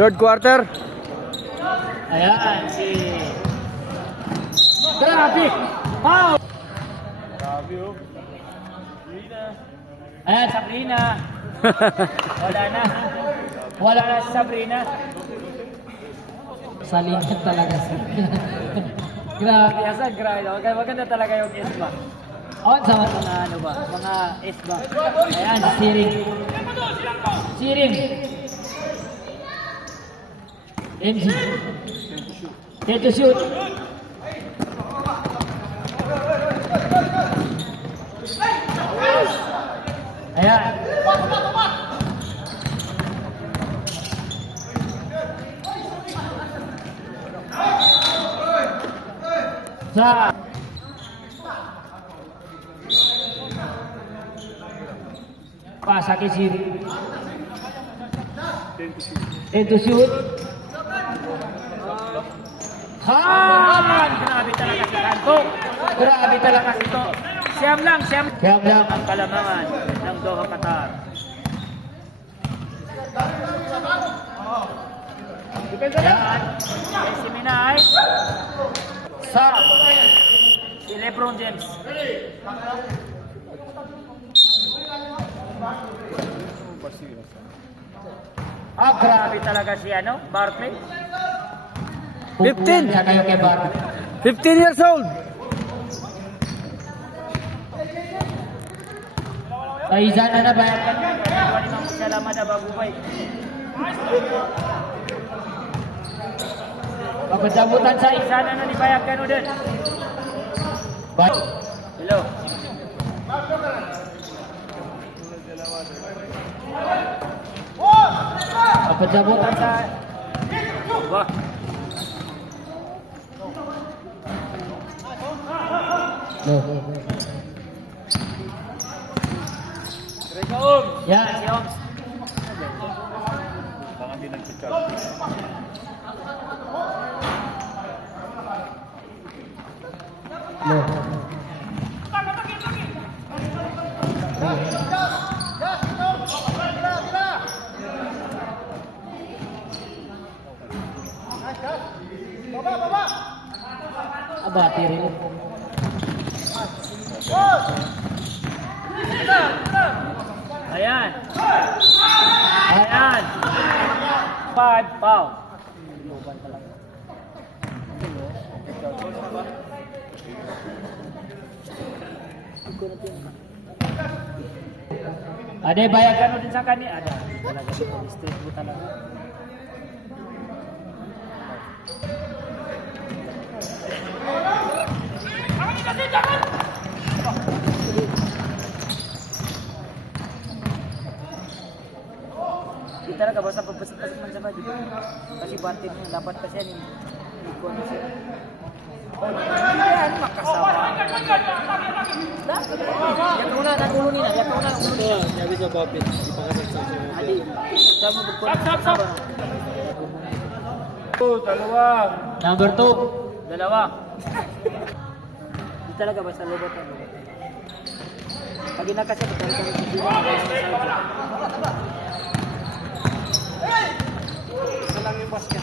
Third quarter. Ayan, si... Grabe! Wow! Grabe oh. Ayan, Sabrina. Wala na. Wala na si Sabrina. Salingat talaga siya. Grabe, asan grabe. Maganda talaga yung S-ba. On sa mga ano ba? Mga S-ba. Ayan, si Siring. Siring. MG. Get to shoot. Ayan. Sa pasa kay Siri. And to shoot. Grabe talaga si Kanto. Grabe talaga si to. Siyam lang. Siyam lang ang kalamangan ng Doha, Qatar. Yan. Si Minay. Sa si Lebron James. Grabe talaga si Barkley. 15. Kayo kay Bar. 15 years old. Paisan na ba? Salamat na bagubay. Pagkasabutan sa isa na nibayag ka din. Hello. Pagkasabutan sa... Wah. Yan, si Oms. Baka hindi nag-check. Abati rin. Ayan. Ayan. 5 foul. Luban talaga. Ada bayar kan din sa kanya? Ada. Talaga dito. Straight mo talaga. Talaga basta pagpasok man sa body kasi bantin mo dapat kasi yan ikon siya yan makasama yan una nagulo nila yan una Sabi sa Bapit, di pa kasi sa adi sama mo Stop! Dalawa. number 2 dalawa di talaga basta lobot pag inakasya talaga lang yung basket.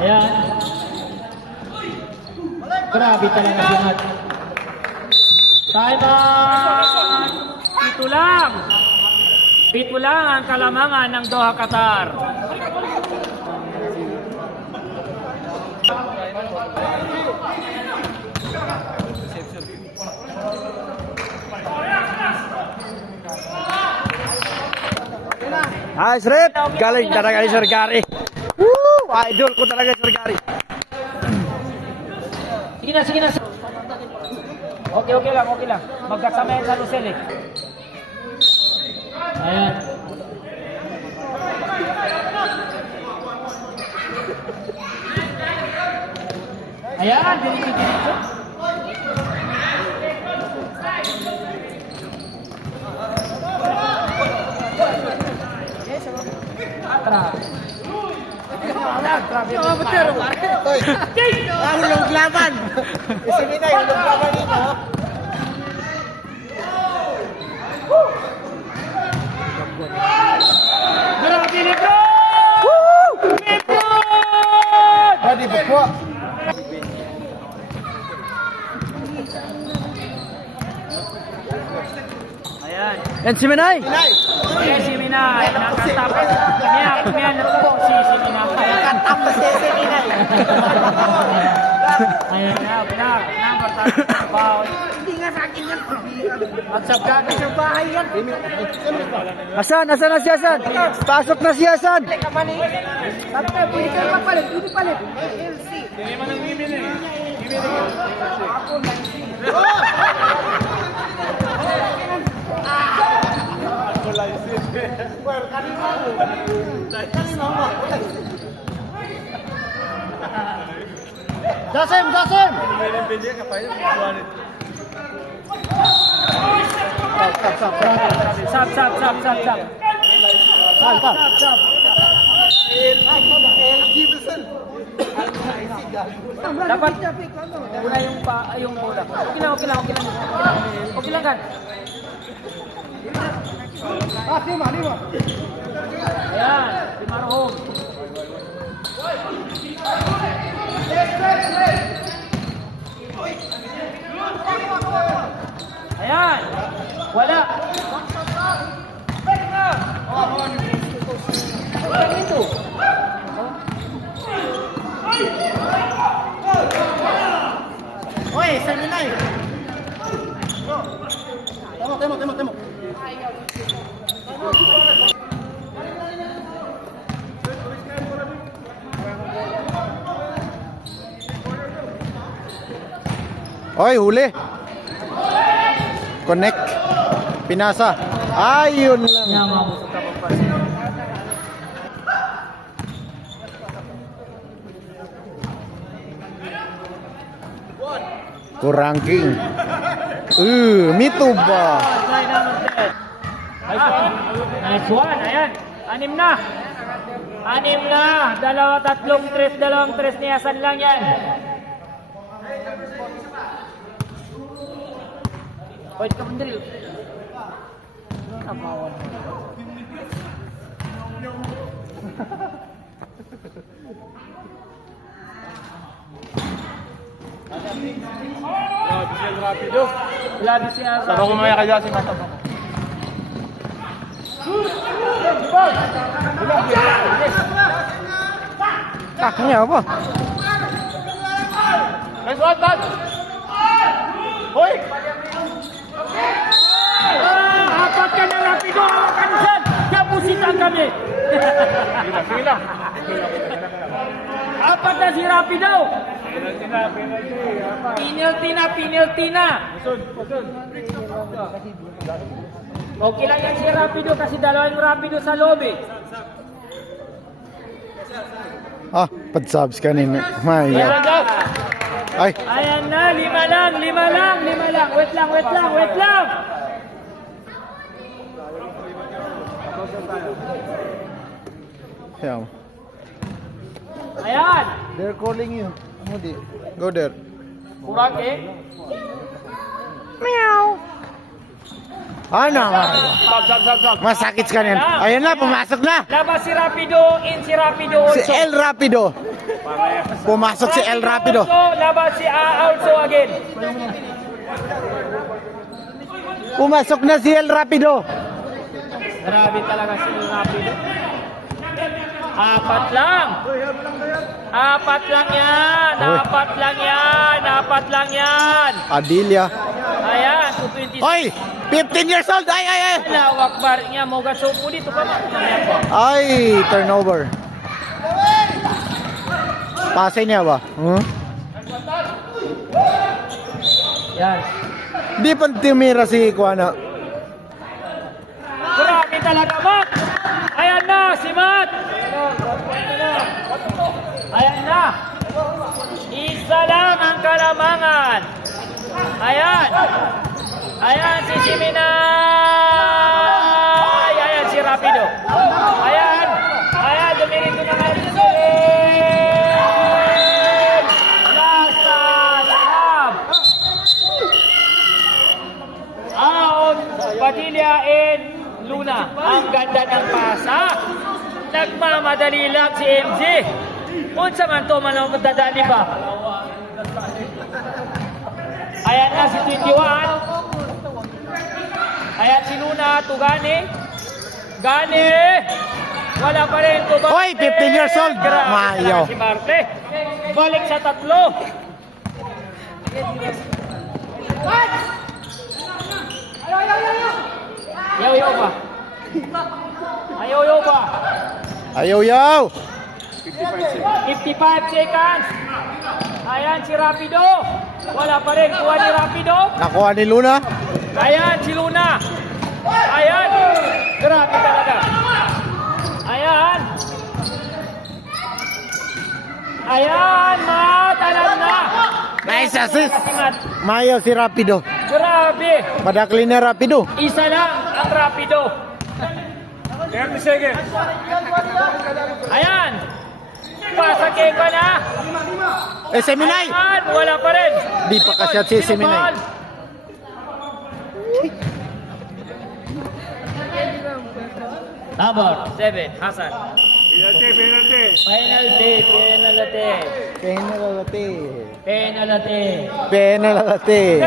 Ayan. Grabe talaga si Nat. Time out! Pito lang ang kalamangan ng Doha, Qatar. Nice rep! Galing talaga ni Sir Gary. Woo! Idol ko talaga Sir Gary. Sige na. Okay lang. Magkasama yan sa Lucel eh. Ayan. Ayan, diretso. Atra. Hulog laban. Isiminay, hulog laban nito. Grabe, Lebron! Lebron! Pwede ba po? Ayan. Yan si Minay. Ayan si Minay. Nakatapos. Kamiya na po si Minay. Tapos si Isiminay. Ayan na, benar. Number 30. Foul. Hindi nga sa akin yan. Magsabga ka sa bahay yan. Asan na si Hasan? Pasok na si Hasan. Sabi kayo, pwede kayo kapalit. Pwede palit. LC. Jasem! Sab. Dapat una yung bola. Okay lang. Okay lang kan. Lima. Ayan, si Marhom. Ayan. Wala. Ito. Oy, Isiminay. Temo. Oy, huli. Connect. Pinasa. Ayun lang. Nga mabusog ka pagpasin. Kurangking. Mito ba? Try number 10. Nice one. Ayan. Anim na. Dalawang tres ni Hasan lang yan. Pwede ka mandril. Amawan. Grabe siya. Sarong kumaya kaya si Mata. Kaknya apa? Nice one, Dad! Hoy! Apat ka na Rapido. Hawakan dyan. Kapusitan kami. Sige lang. Apat na si Rapido. Penalty na. Okay lang yan si Rapido kasi dalawang Rapido sa loob eh. Pad-subs kanina. Maya. Ay, Ayan na, lima lang. Wait lang. yeah. Ayan. They're calling you. Go there. Kurang eh. Ano? Sab. Masakit ka niyan. Ayan na, pumasok na. Labas si Rapido, in si Rapido also. Si El Rapido. Pumasok si El Rapido. Labas si also again. Pumasok na si El Rapido. Grabe talaga si Rapido. Apat lang yan. Adilia. Ayan, 220. Oy! 15 years old! Ay! Lawak bar niya, moga sopo dito ka na. Ay! Turnover. Pase niya ba? Yan. Di pa timira si Kuana. Grabe talaga, Matt. Ayan na, si Matt. Ayan na. Isa lang ang kalamangan. Ayan si Siminay. Ayan si Rapido. Ayan, dumirito na nga si Ang ganda ng pasa. Nagmamadali lang si MJ. Unsa man to man ang magdadali ba? Ayan na si 21. Ayan si Luna, Tugani. Gani! Wala pa rin Tugani. Hoy, 15 years old. Grabe Mayo. si Marte. Balik sa tatlo. Yaw ba? Ayaw ba? Ayaw, yaw. 55 seconds. Ayan si Rapido. Wala pa rin. Kuha ni Rapido. Nakuha ni Luna. Ayan si Luna. Ayan. Grabe talaga. Ayan. Ayan, Mat. Alam na. Nice assist. Si Mat. Mayo si Rapido. Grabe. Padakli na Rapido. Isa lang ang Rapido. 30 seconds. Ayan. Pasakay ka na. Seminay. Ayan. Wala pa rin. Di pa kasyat si Seminay. Number 7, Hasan. Penalty, penalty. Penalty. Penalty.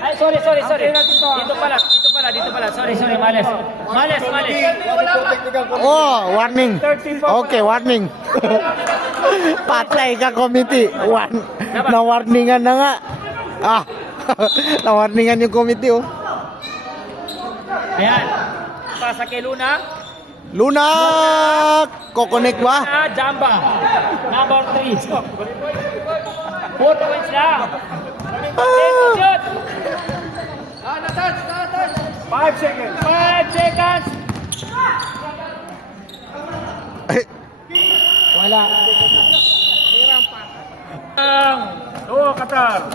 Ay, sorry. Dito pala. Sorry, males. Oh, warning. Okay, warning. Patay ka committee. Na-warningan na nga. Ah, na-warningan yung committee oh. Ayan. Pasa kay Luna. Luna! Kokonek ba? Jamba. Number 3. 4 points lang. Shoot. 5 seconds. 5 seconds. Wala. Oh, Qatar.